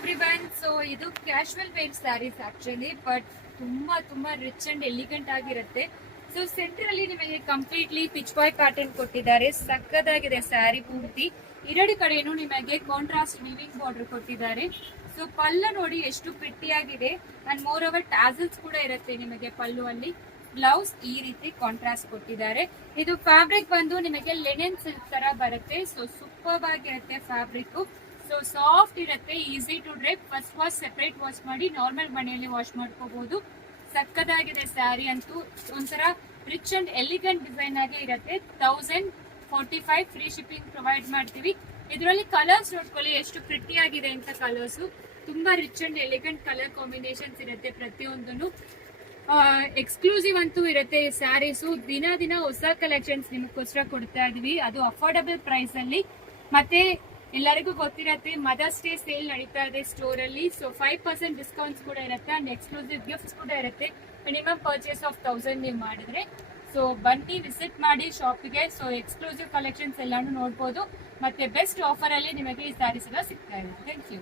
Everyone. So ಇದು casual wear sarees actually, but ತುಂಬಾ rich and elegant ಆಗಿರುತ್ತೆ. So centre ಅಲ್ಲಿ ನಿಮಗೆ ಕಂಪ್ಲೀಟ್ಲಿ ಪಿಚ್ ಬಾಯ್ ಪ್ಯಾಟರ್ನ್ ಕೊಟ್ಟಿದ್ದಾರೆ. ಸಕ್ಕದಾಗಿದೆ ಸ್ಯಾರಿ ಪೂರ್ತಿ. ಎರಡು ಕಡೆನೂ ನಿಮಗೆ ಕಾಂಟ್ರಾಸ್ಟ್ ವಿವಿಂಗ್ ಬಾರ್ಡರ್ ಕೊಟ್ಟಿದ್ದಾರೆ. ಸೊ ಪಲ್ಲು ನೋಡಿ ಎಷ್ಟು ಪ್ರಿಟ್ಟಿಯಾಗಿದೆ ಅಂಡ್ ಮೋರ್ ಓವರ್ ಟ್ಯಾಸಲ್ಸ್ ಕೂಡ ಇರುತ್ತೆ ನಿಮಗೆ ಪಲ್ಲುವಲ್ಲಿ. ಬ್ಲೌಸ್ ಈ ರೀತಿ ಕಾಂಟ್ರಾಸ್ಟ್ ಕೊಟ್ಟಿದ್ದಾರೆ. ಇದು ಫ್ಯಾಬ್ರಿಕ್ ಬಂದು ನಿಮಗೆ ಲೆನೆನ್ ಸಿಲ್ಕ್ ತರ ಬರುತ್ತೆ. ಸೊ ಸೂಪರ್ ಆಗಿರುತ್ತೆ ಫ್ಯಾಬ್ರಿಕ್. ಸೊ ಸಾಫ್ಟ್ ಇರುತ್ತೆ, easy to drape. First wash separate wash ಮಾಡಿ ನಾರ್ಮಲ್ ಮನೆಯಲ್ಲಿ ವಾಶ್ ಮಾಡ್ಕೋಬಹುದು. ಸಕ್ಕದಾಗಿದೆ ಸ್ಯಾರಿ ಅಂತೂ. ಒಂಥರ ರಿಚ್ ಅಂಡ್ ಎಲಿಗೆಂಟ್ ಡಿಸೈನ್ ಆಗಿ ಇರುತ್ತೆ. 1045 ಫ್ರೀ ಶಿಪ್ಪಿಂಗ್ ಪ್ರೊವೈಡ್ ಮಾಡ್ತೀವಿ. ಇದರಲ್ಲಿ ಕಲರ್ಸ್ ನೋಡ್ಕೊಳ್ಳಿ ಎಷ್ಟು ಪ್ರಿಟಿ ಆಗಿದೆ ಅಂತ. ಕಲರ್ಸ್ ತುಂಬಾ rich and elegant colour combinations ಇರುತ್ತೆ ಪ್ರತಿಯೊಂದನ್ನು. ಎಕ್ಸ್ಕ್ಲೂಸಿವ್ ಅಂತೂ ಇರುತ್ತೆ ಈ ಸ್ಯಾರೀಸು. ದಿನ ಹೊಸ ಕಲೆಕ್ಷನ್ಸ್ ನಿಮಗೋಸ್ಕರ ಕೊಡ್ತಾ ಇದೀವಿ, ಅದು ಅಫೋರ್ಡಬಲ್ ಪ್ರೈಸ್ ಅಲ್ಲಿ. ಮತ್ತೆ ಎಲ್ಲರಿಗೂ ಗೊತ್ತಿರತ್ತೆ ಮದರ್ಸ್ ಡೇ ಸೇಲ್ ನಡೀತಾ ಇದೆ ಸ್ಟೋರ್ ಅಲ್ಲಿ. ಸೊ 5% ಡಿಸ್ಕೌಂಟ್ಸ್ ಕೂಡ ಇರುತ್ತೆ ಅಂಡ್ ಎಕ್ಸ್ಕ್ಲೂಸಿವ್ ಗಿಫ್ಟ್ಸ್ ಕೂಡ ಇರುತ್ತೆ ಮಿನಿಮಮ್ ಪರ್ಚೇಸ್ ಆಫ್ 1000 ನೀವು ಮಾಡಿದ್ರೆ. ಸೊ ಬನ್ನಿ, ವಿಸಿಟ್ ಮಾಡಿ ಶಾಪಿಗೆ. ಸೊ ಎಕ್ಸ್ಕ್ಲೂಸಿವ್ ಕಲೆಕ್ಷನ್ಸ್ ಎಲ್ಲಾನು ನೋಡ್ಬೋದು. ಮತ್ತೆ ಬೆಸ್ಟ್ ಆಫರ್ ಅಲ್ಲಿ ನಿಮಗೆ ಈ ಸ್ಯಾರೀಸ್ ಎಲ್ಲ ಸಿಗ್ತಾ ಇದೆ. Thank you.